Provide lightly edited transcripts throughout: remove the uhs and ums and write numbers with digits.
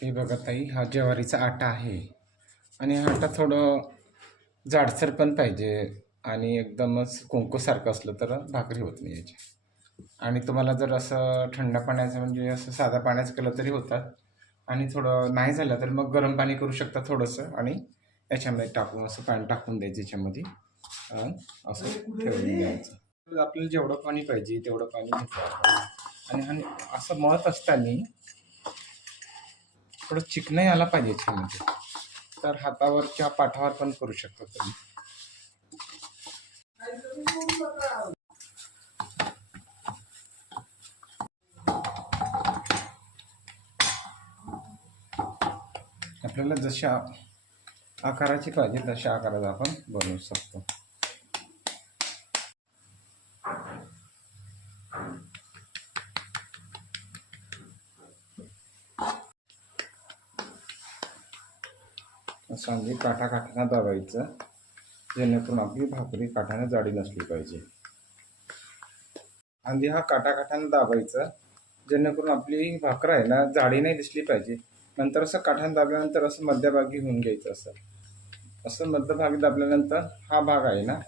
हे बघा ताई, हा ज्वारीचा आटा आहे आणि हा आटा थोडं जाडसर पण पाहिजे आणि एकदमच कुंकूसारखं असलं तर भाकरी होत नाही याची. आणि तुम्हाला जर असं थंड पाण्याचं म्हणजे असं साध्या पाण्याचं केलं तरी होतात आणि थोडं नाही झालं तर मग गरम पाणी करू शकता थोडंसं आणि याच्यामध्ये टाकून असं पाणी टाकून द्यायचं याच्यामध्ये असं ठेवून द्यायचं. तर आपल्याला जेवढं पाणी पाहिजे तेवढं पाणी घेतलं आपण. आणि असं मळत असताना थोडं चिकनाई आला पाहिजे याच्यामध्ये, तर हातावर किंवा पाठावर पण करू शकता तुम्ही. आपल्याला जशा आकाराची पाहिजे तशा आकारात आपण बनवू शकतो. असं म्हणजे काठाकाठानं दाबायचं, जेणेकरून आपली भाकरी काठाने जाडी नसली पाहिजे. आणि हा काठाकाठानं दाबायचं, जेणेकरून आपली भाकर आहे ना जाडी नाही दिसली पाहिजे. नंतर असं काठाने दाबल्यानंतर असं मध्यभागी होऊन घ्यायचं. असं मध्यभागी दाबल्यानंतर हा भाग आहे ना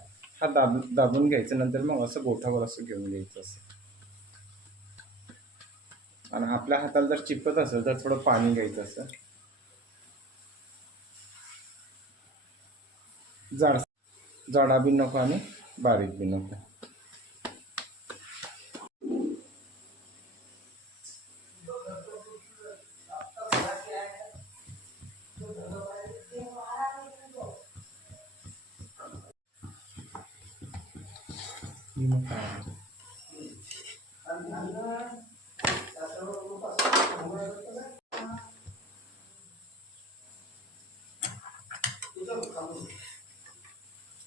हा दाबून घ्यायचं. नंतर मग असं बोटावर असं घेऊन घ्यायचं असं. आणि आपल्या हाताला जर चिपकत असेल तर थोडं पाणी घ्यायचं असं. जाडा बी नको आणि बारीक बी नको.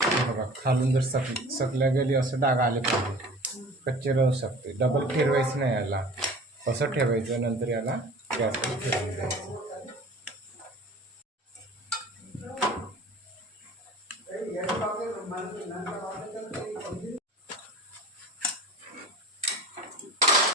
बघा, खालून जर सकल्या गेली असं डाग आले पाहिजे, कच्चे राहू शकते. डबल फिरवायचं नाही याला, कसं ठेवायचं नंतर याला गॅसवर फिरवून द्यायचं.